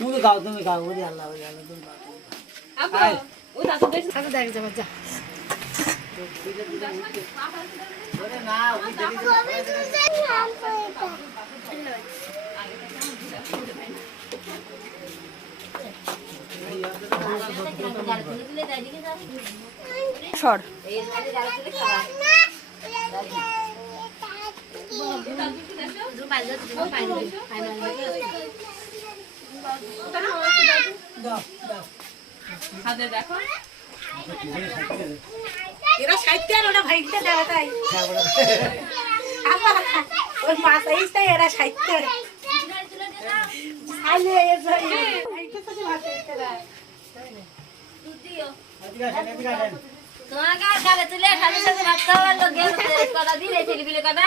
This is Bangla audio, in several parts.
তুমি গাও তুমি গাও ওরে আল্লাহ ওরে আল্লাহ তুমি সর। এই এরা সাহিত্য আর ওরা ভাইতে দেওয়া তাই বলো। এরা সাহিত্য আলে। তোমাকে গাড়ি তুলে সাথে ভাত খাওয়ার লোক গেল কটা দিলে ছেলে পিলে কটা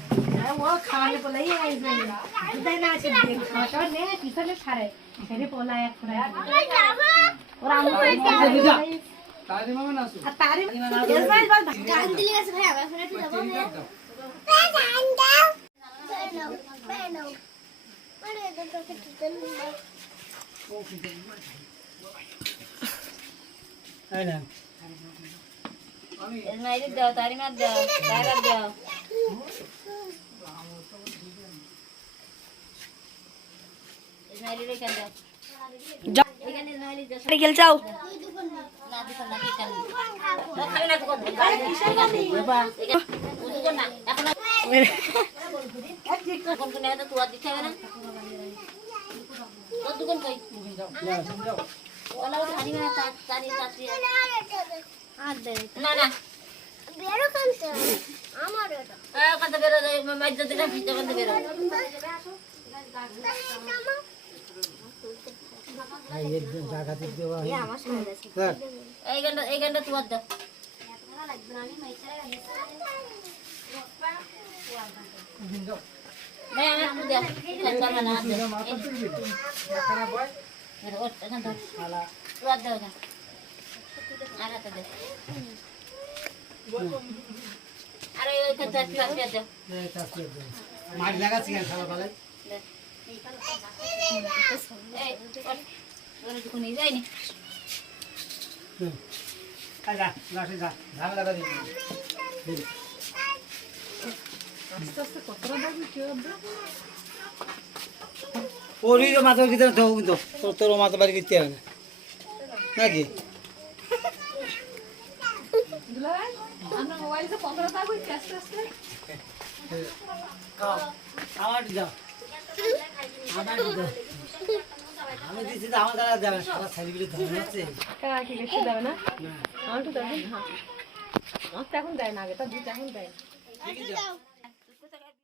ও খাওয়ালে বলাই তাই না। আছে খাওয়াটা নে পিছনে ছাড়ে সেরে পোলা এক করে ওরা আমি দাও তারি মার দাও দাও। না না। কি কেন ও তো কোন কিসের গানি বাবা বুঝো না এখন কোন কোন এটা কত বেরো মাইজ দিলে ভিতরে কত বেরো আর ওইখান থেকে পেঁয়াজ দাও এই চাষ করে দে। মাছ লাগাচ্ছি? এই ওর ওর একটু নিয়ে যায়নি হুম। এই যা, লাঠি যা, ধান লাগা দিবি। দিবি। ওরই তো মাথার ভিতরে থাকো কিন্তু তোর মাথা বাড়ি করতে হবে নাকি আমার দাও আমার দাও আমি দিছি তো আমার দ্বারা দেবে সারা ছেলেগুলি ধরে হচ্ছে কি বেশি দেবে না? না আমার তো দেবে না। আমার তো এখন দেয় না আগে তো দুধ এখন দেয়।